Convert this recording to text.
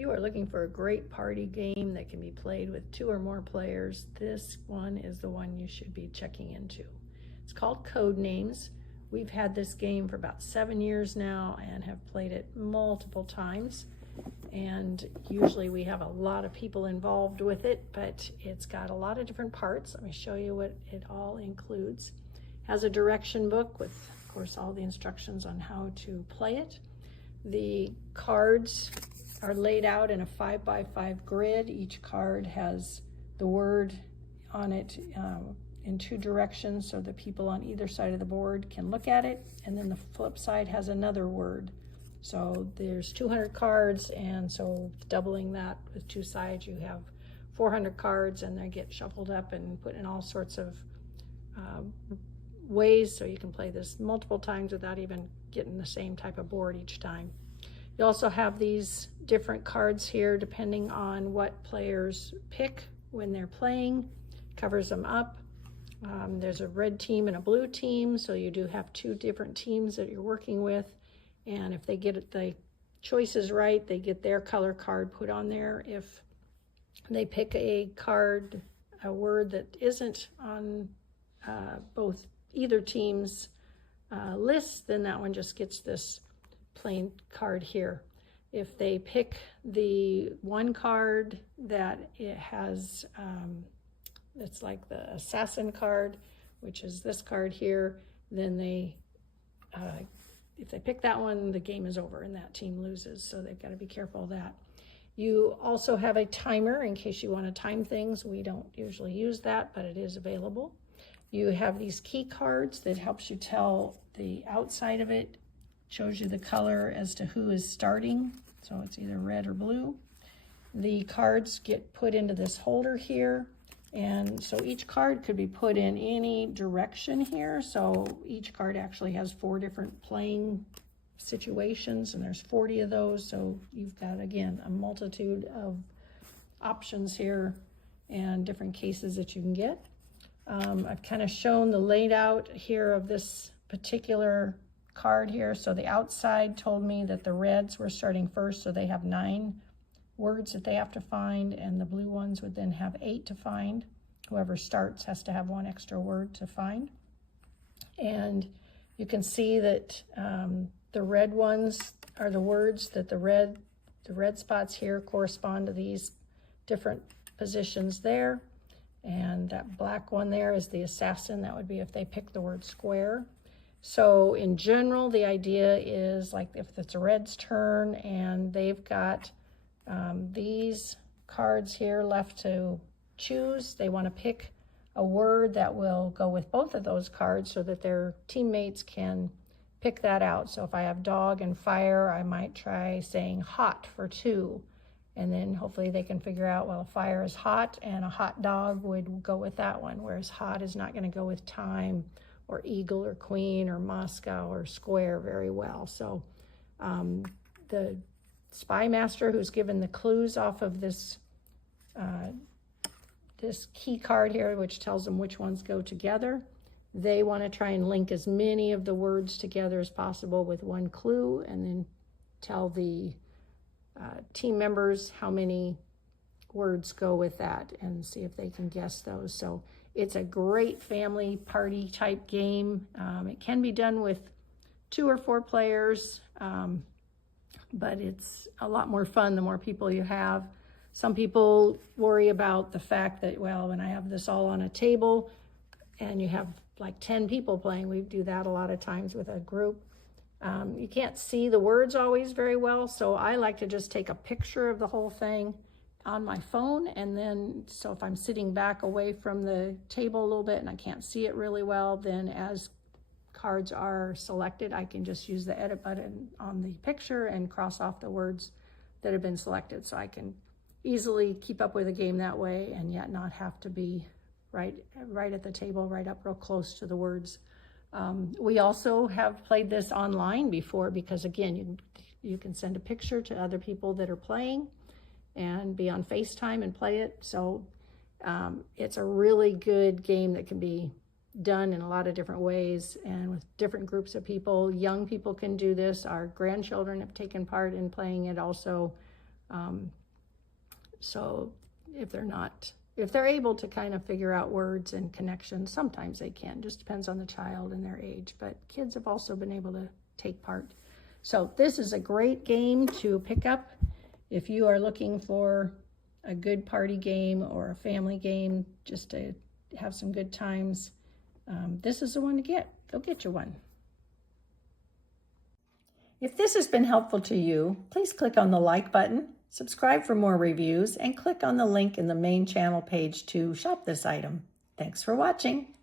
you are looking for a great party game that can be played with 2 or more players, this one is the one you should be checking into. It's called Codenames. We've had this game for about 7 years now and have played it multiple times. And usually we have a lot of people involved with it, but it's got a lot of different parts. Let me show you what it all includes. It has a direction book with, of course, all the instructions on how to play it. The cards are laid out in a 5x5 grid. Each card has the word on it in 2 directions so the people on either side of the board can look at it, and then the flip side has another word. So there's 200 cards, and so doubling that with 2 sides, you have 400 cards, and they get shuffled up and put in all sorts of ways, so you can play this multiple times without even getting the same type of board each time. You also have these different cards here depending on what players pick when they're playing. Covers them up. There's a red team and a blue team, so you do have 2 different teams that you're working with, and if they get the choices right, they get their color card put on there. If they pick a card, a word that isn't on either team's list, then that one just gets this plain card here. If they pick the one card that it has, it's like the assassin card, which is this card here, then they, if they pick that one, the game is over and that team loses. So they've got to be careful of that. You also have a timer in case you want to time things. We don't usually use that, but it is available. You have these key cards that helps you tell the outside of it, shows you the color as to who is starting. So it's either red or blue. The cards get put into this holder here. And so each card could be put in any direction here. So each card actually has 4 different playing situations, and there's 40 of those. So you've got, again, a multitude of options here and different cases that you can get. I've kind of shown the layout here of this particular card here. So the outside told me that the reds were starting first, so they have 9 words that they have to find, and the blue ones would then have 8 to find. Whoever starts has to have 1 extra word to find. And you can see that the red ones are the words that the red spots here correspond to these different positions there. And that black one there is the assassin. That would be if they pick the word square. So in general, the idea is like if it's a red's turn and they've got these cards here left to choose, they want to pick a word that will go with both of those cards so that their teammates can pick that out. So if I have dog and fire, I might try saying hot for 2. And then hopefully they can figure out, well, fire is hot and a hot dog would go with that one, whereas hot is not going to go with time or eagle or queen or Moscow or square very well. So the spy master who's given the clues off of this this key card here, which tells them which ones go together, they want to try and link as many of the words together as possible with 1 clue, and then tell the team members how many words go with that and see if they can guess those. So it's a great family party type game. It can be done with 2 or 4 players, but it's a lot more fun the more people you have. Some people worry about the fact that, well, when I have this all on a table and you have like 10 people playing, we do that a lot of times with a group. You can't see the words always very well, so I like to just take a picture of the whole thing on my phone, and then so if I'm sitting back away from the table a little bit and I can't see it really well, then as cards are selected, I can just use the edit button on the picture and cross off the words that have been selected, so I can easily keep up with the game that way and yet not have to be right at the table, right up real close to the words. We also have played this online before because, again, you can send a picture to other people that are playing and be on FaceTime and play it. So it's a really good game that can be done in a lot of different ways and with different groups of people. Young people can do this. Our grandchildren have taken part in playing it also. So if they're able to kind of figure out words and connections, sometimes they can, just depends on the child and their age, but kids have also been able to take part. So this is a great game to pick up if you are looking for a good party game or a family game just to have some good times. This is the one to get. Go get you one. If this has been helpful to you, please click on the like button, subscribe for more reviews, and click on the link in the main channel page to shop this item. Thanks for watching.